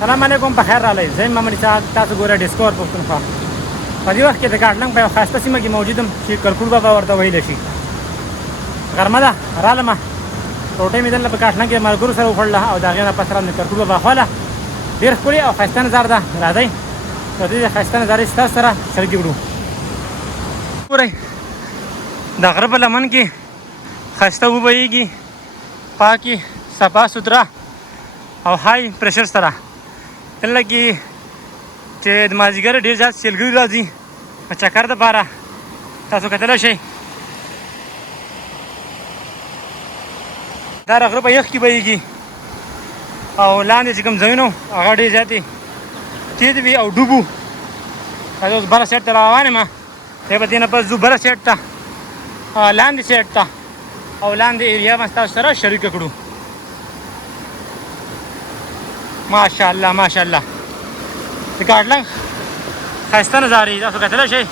سلام علیکم په خیر راغلی. زه یم محمد اسحاق. تاسو ګوره ډسکور پښتونخوا. په دې وخت کې د کاټلنګ په یوه ښایسته سیمه کې موجود یم چې کرکوړ بابا ورته ویلی شي. غرمه ده رالمه روټۍ مې دلته په کاټلنګ کې ملګرو سره وخوړله او د هغې نه پس رالم د کرکوړ بابا خواله. ډېر ښکلې او ښایسته نظر ده. راځئ د دې ښایسته نظارې ستاسو سره شریکې کړو. ګورئ د غره په لمن کې ښایسته وبهیږي، پاکې صفا سوتره او های پریشر سره. دلته کې چې د مازدیګر ډېر زیات سیلګري راځي په چکر دپاره. تاسو کتلی شئ دا غره په یخ کې بهیږي او لاندې چې کوم ځایونه هغه ډېر زیاتې تېز وي او ډوبو. زه اوس بله سایډ ته روان یم. بیا به دې نه پس ځو بله سایډ ته، لاندې سایډ ته، او لاندې ایریا به ستاسو سره شریکه کړو. ماشاءالله ماشاءالله د کاټلنګ ښایسته نظارې تاسو کتلی شئ.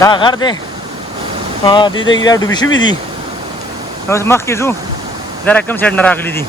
دا غر دی دې ته بیا ډوبې شوي دي. اوس مخکې ځو ذره کوم سایډ نه راغلي دي.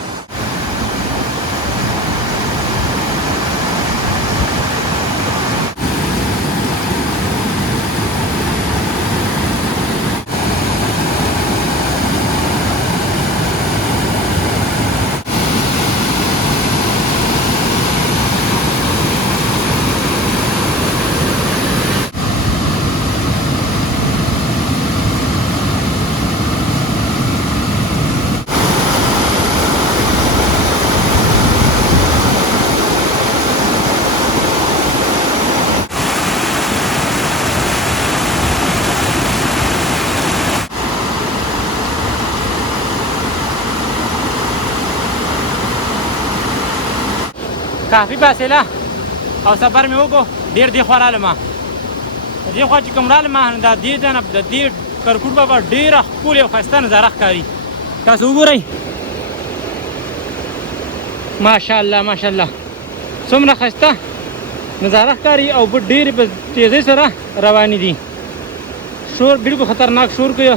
کافي فاصله او سفر مې وکړو. ډېر دې خوا رالمه، دې خوا چې کوم رالمه دا دې ځای نه د دې کرکوړ بابا ډېره ښکلې او ښایسته نظاره ښکاري. تاسو وګورئ ماشاءالله ماشاءالله څومره ښایسته نظاره ښکاري او ډېرې په تیزۍ سره روانې دي. شور بلکل خطرناک شور کوي.